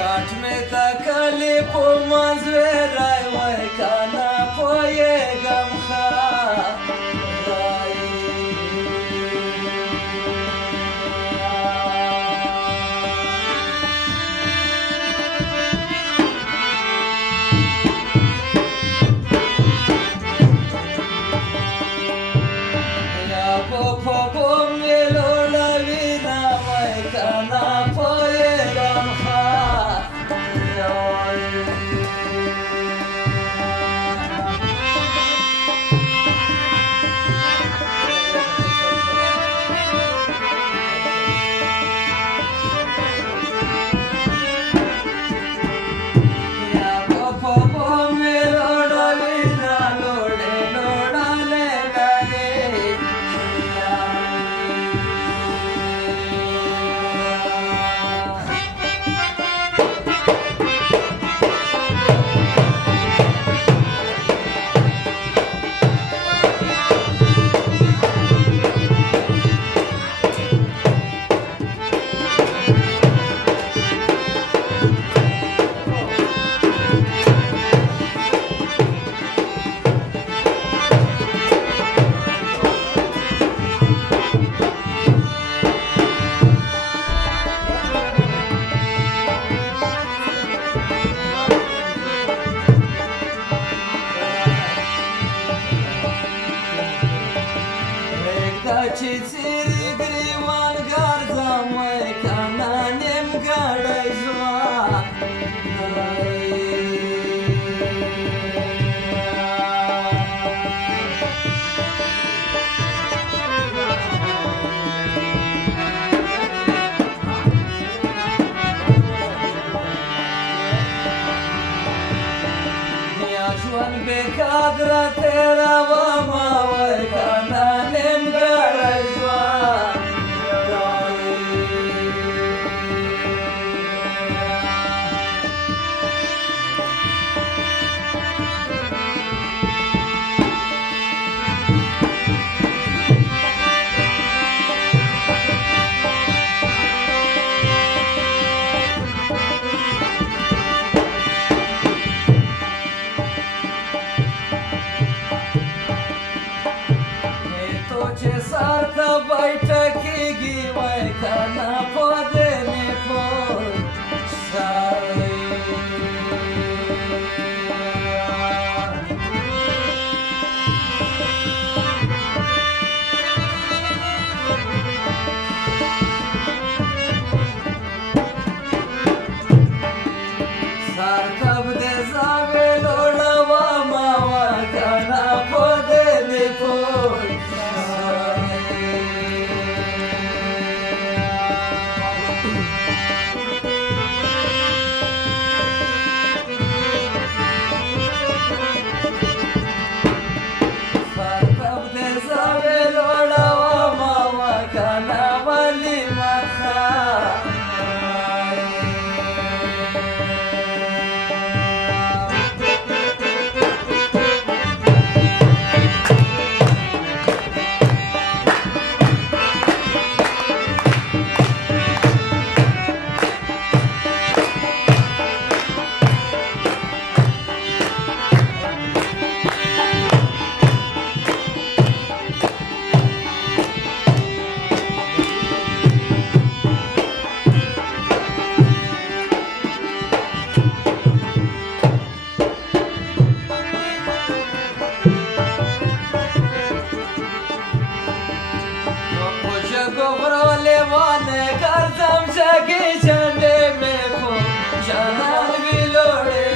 घाट में तकली पो मंजवे राय वै काना पोये गम खा Çiçiri griman garzamay kananem garajwa Ya juan bekadra tera vama way kananem Sarta बैठकेगी मैं खाना पदेने पर Sarta bde zave lodawa mama खाना पदेने पर Jagi chande me po janan bilore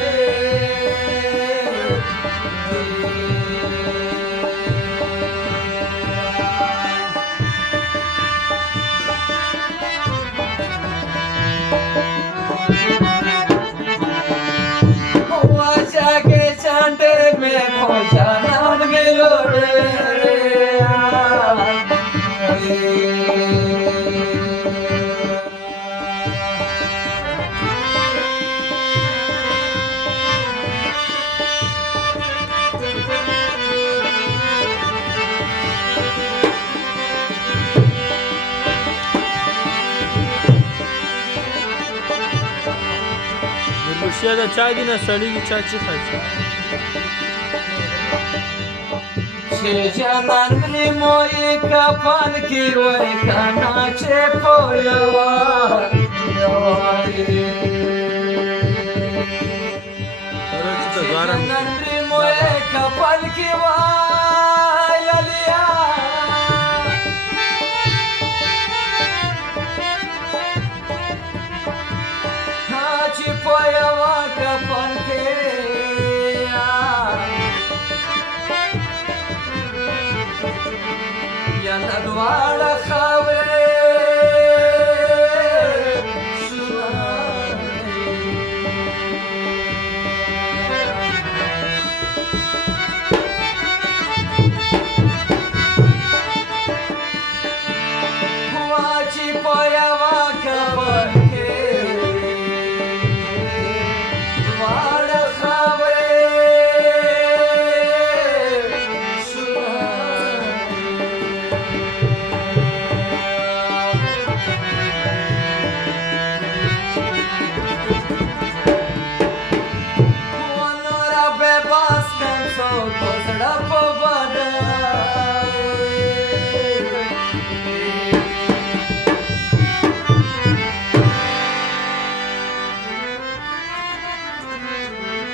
Wa jagi chande me po janan bilore خوشیا د چای دی نه سړی چا چی خاص چې جانان مې موي کفن کې وای کانا چې پویا جانان مې موي کفن کې وای لالیا ها چې پویا کفن کې یا دواړه خاورې چې په یوه کفن کې دواړه خاورې ونور به باس کم څوک زړه په بدن